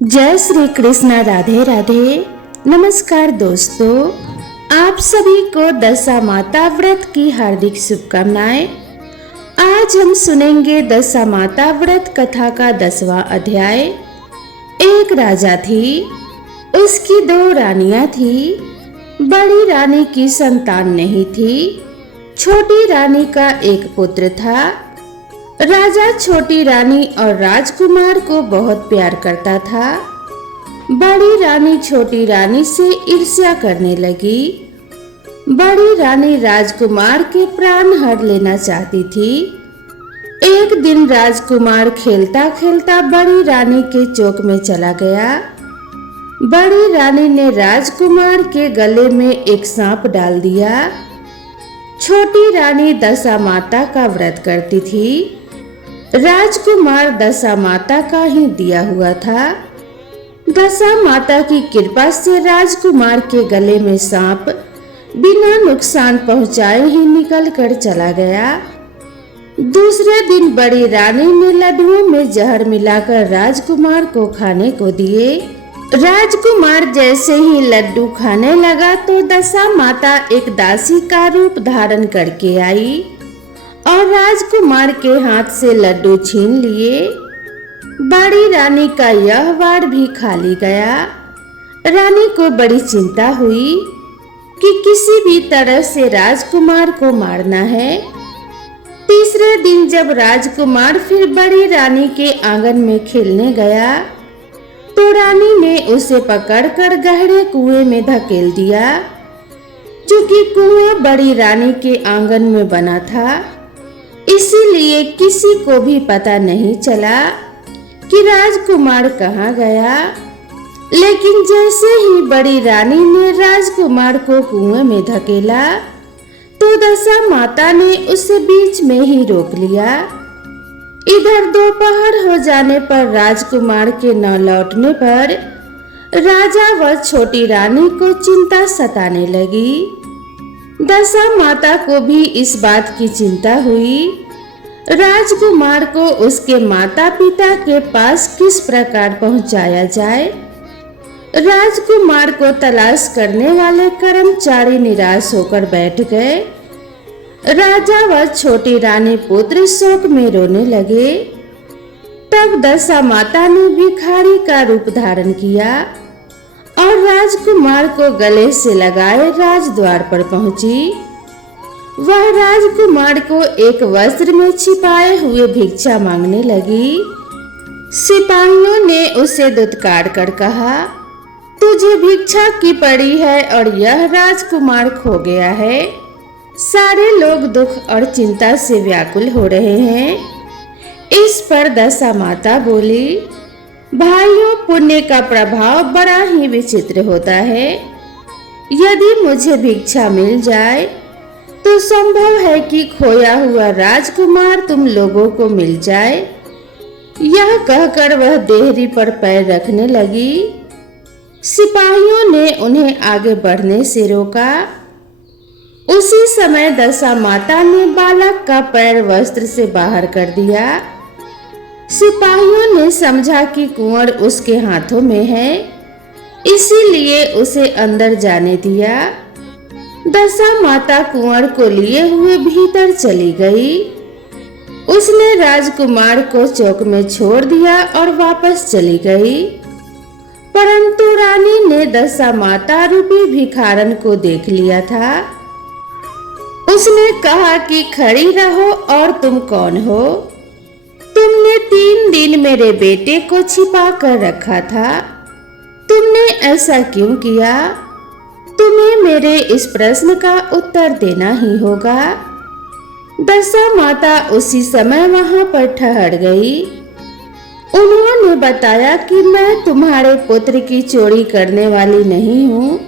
जय श्री कृष्ण। राधे राधे। नमस्कार दोस्तों, आप सभी को दशा माता व्रत की हार्दिक शुभकामनाएं। आज हम सुनेंगे दशा माता व्रत कथा का 10वां अध्याय। एक राजा थी, उसकी 2 रानियां थी। बड़ी रानी की संतान नहीं थी। छोटी रानी का एक पुत्र था। राजा छोटी रानी और राजकुमार को बहुत प्यार करता था। बड़ी रानी छोटी रानी से ईर्ष्या करने लगी। बड़ी रानी राजकुमार के प्राण हर लेना चाहती थी। एक दिन राजकुमार खेलता खेलता बड़ी रानी के चौक में चला गया। बड़ी रानी ने राजकुमार के गले में एक सांप डाल दिया। छोटी रानी दशा माता का व्रत करती थी। राजकुमार दशा माता का ही दिया हुआ था। दशा माता की कृपा से राजकुमार के गले में सांप बिना नुकसान पहुंचाए ही निकल कर चला गया। दूसरे दिन बड़ी रानी ने लड्डुओं में जहर मिलाकर राजकुमार को खाने को दिए। राजकुमार जैसे ही लड्डू खाने लगा तो दशा माता एक दासी का रूप धारण करके आई और राजकुमार के हाथ से लड्डू छीन लिए। बड़ी रानी का यह वार भी खाली गया। रानी को बड़ी चिंता हुई कि किसी भी तरह से राजकुमार को मारना है। तीसरे दिन जब राजकुमार फिर बड़ी रानी के आंगन में खेलने गया तो रानी ने उसे पकड़कर गहरे कुएं में धकेल दिया। क्योंकि कुआं बड़ी रानी के आंगन में बना था, इसीलिए किसी को भी पता नहीं चला कि राजकुमार कहाँ गया। लेकिन जैसे ही बड़ी रानी ने राजकुमार को कुएं में धकेला तो दशा माता ने उसे बीच में ही रोक लिया। इधर दोपहर हो जाने पर राजकुमार के न लौटने पर राजा व छोटी रानी को चिंता सताने लगी। दशा माता को भी इस बात की चिंता हुई राजकुमार को उसके माता पिता के पास किस प्रकार पहुंचाया जाए। राजकुमार को तलाश करने वाले कर्मचारी निराश होकर बैठ गए। राजा व छोटी रानी पुत्र शोक में रोने लगे। तब दशा माता ने भिखारी का रूप धारण किया और राजकुमार को गले से लगाए राजद्वार पर पहुंची। वह राजकुमार को एक वस्त्र में छिपाए हुए भिक्षा मांगने लगी। सिपाहियों ने उसे दुत्कार कर कहा, तुझे भिक्षा की पड़ी है और यह राजकुमार खो गया है। सारे लोग दुख और चिंता से व्याकुल हो रहे हैं। इस पर दशा माता बोली, भाइयों, पुण्य का प्रभाव बड़ा ही विचित्र होता है। यदि मुझे भिक्षा मिल जाए तो संभव है कि खोया हुआ राजकुमार तुम लोगों को मिल जाए। यह कहकर वह देहरी पर पैर रखने लगी। सिपाहियों ने उन्हें आगे बढ़ने से रोका। उसी समय दशा माता ने बालक का पैर वस्त्र से बाहर कर दिया। सिपाहियों ने समझा कि कुंवर उसके हाथों में है, इसीलिए उसे अंदर जाने दिया। दशा माता कुंवर को लिए हुए भीतर चली गई। उसने राजकुमार को चौक में छोड़ दिया और वापस चली गई। परंतु रानी ने दशा माता रूपी भिखारन को देख लिया था। उसने कहा कि खड़ी रहो, और तुम कौन हो? तुमने 3 दिन मेरे बेटे को छिपा कर रखा था। तुमने ऐसा क्यों किया? तुम्हें मेरे इस प्रश्न का उत्तर देना ही होगा। दशा माता उसी समय वहां पर ठहर गई। उन्होंने बताया कि मैं तुम्हारे पुत्र की चोरी करने वाली नहीं हूँ।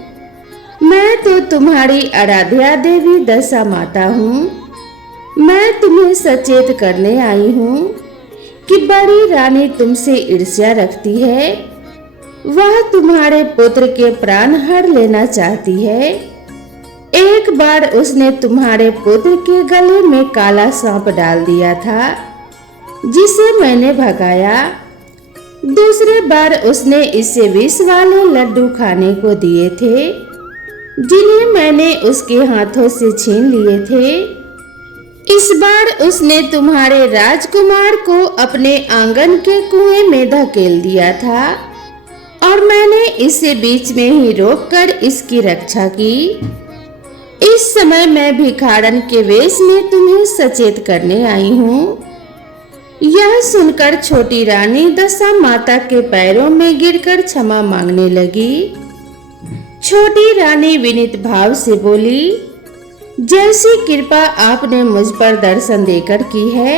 मैं तो तुम्हारी आराध्या देवी दशा माता हूँ। मैं तुम्हें सचेत करने आई हूँ कि बड़ी रानी तुमसे ईर्ष्या रखती है। वह तुम्हारे पुत्र के प्राण हर लेना चाहती है। एक बार उसने तुम्हारे पुत्र के गले में काला सांप डाल दिया था, जिसे मैंने भगाया। दूसरे बार उसने इसे विष वाले लड्डू खाने को दिए थे, जिन्हें मैंने उसके हाथों से छीन लिए थे। इस बार उसने तुम्हारे राजकुमार को अपने आंगन के कुएं में धकेल दिया था और मैंने इसे बीच में ही रोककर इसकी रक्षा की। इस समय मैं भिखारन के वेश में तुम्हें सचेत करने आई हूँ। यह सुनकर छोटी रानी दशा माता के पैरों में गिरकर क्षमा मांगने लगी। छोटी रानी विनीत भाव से बोली, जैसी कृपा आपने मुझ पर दर्शन देकर की है,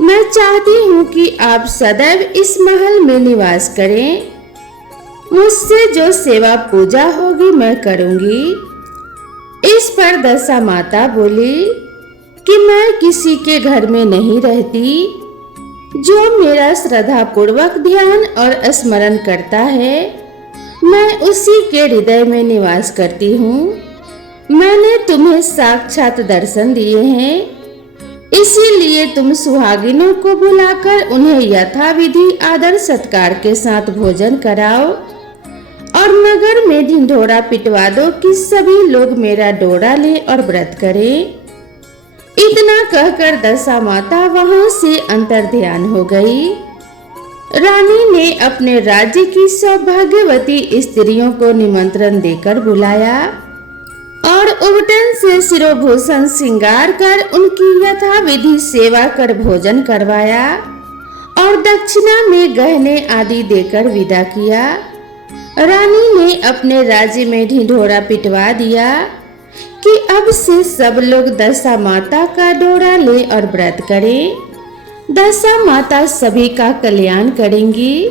मैं चाहती हूँ कि आप सदैव इस महल में निवास करें। मुझसे जो सेवा पूजा होगी मैं करूँगी। इस पर दशा माता बोली कि मैं किसी के घर में नहीं रहती। जो मेरा श्रद्धा पूर्वक ध्यान और स्मरण करता है, मैं उसी के हृदय में निवास करती हूँ। मैंने तुम्हें साक्षात दर्शन दिए हैं, इसीलिए तुम सुहागिनों को बुलाकर उन्हें यथाविधि आदर सत्कार के साथ भोजन कराओ और नगर में ढिंढोरा पिटवा दो कि सभी लोग मेरा डोरा ले और व्रत करें। इतना कहकर दशा माता वहां से अंतर्ध्यान हो गई। रानी ने अपने राज्य की सौभाग्यवती स्त्रियों को निमंत्रण देकर बुलाया और उबटन से शिरोभूषण श्रृंगार कर उनकी यथाविधि सेवा कर भोजन करवाया और दक्षिणा में गहने आदि देकर विदा किया। रानी ने अपने राज्य में ढिंढोरा पिटवा दिया कि अब से सब लोग दशा माता का डोरा ले और व्रत करें। दशा माता सभी का कल्याण करेंगी,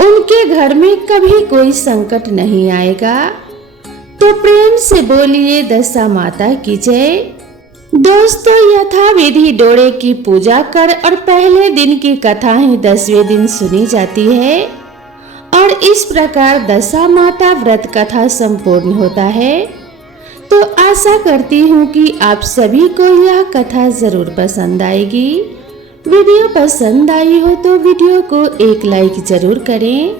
उनके घर में कभी कोई संकट नहीं आएगा। तो प्रेम से बोलिए दशा माता की जय। दोस्तों, यथाविधि डोरे की पूजा कर और पहले दिन की कथा ही 10वें दिन सुनी जाती है और इस प्रकार दशा माता व्रत कथा संपूर्ण होता है। तो आशा करती हूँ कि आप सभी को यह कथा जरूर पसंद आएगी। वीडियो पसंद आई हो तो वीडियो को एक लाइक जरूर करें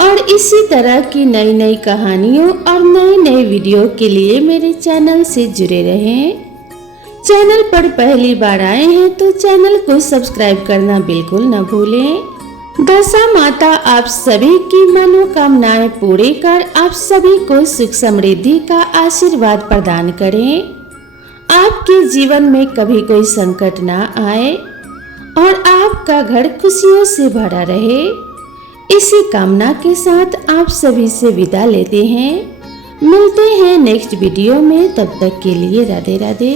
और इसी तरह की नई नई कहानियों और नए नए वीडियो के लिए मेरे चैनल से जुड़े रहें। चैनल पर पहली बार आए हैं तो चैनल को सब्सक्राइब करना बिल्कुल न भूलें। दशा माता आप सभी की मनोकामनाएं पूरी कर आप सभी को सुख समृद्धि का आशीर्वाद प्रदान करें। आपके जीवन में कभी कोई संकट ना आए और आपका घर खुशियों से भरा रहे। इसी कामना के साथ आप सभी से विदा लेते हैं। मिलते हैं नेक्स्ट वीडियो में, तब तक के लिए राधे राधे।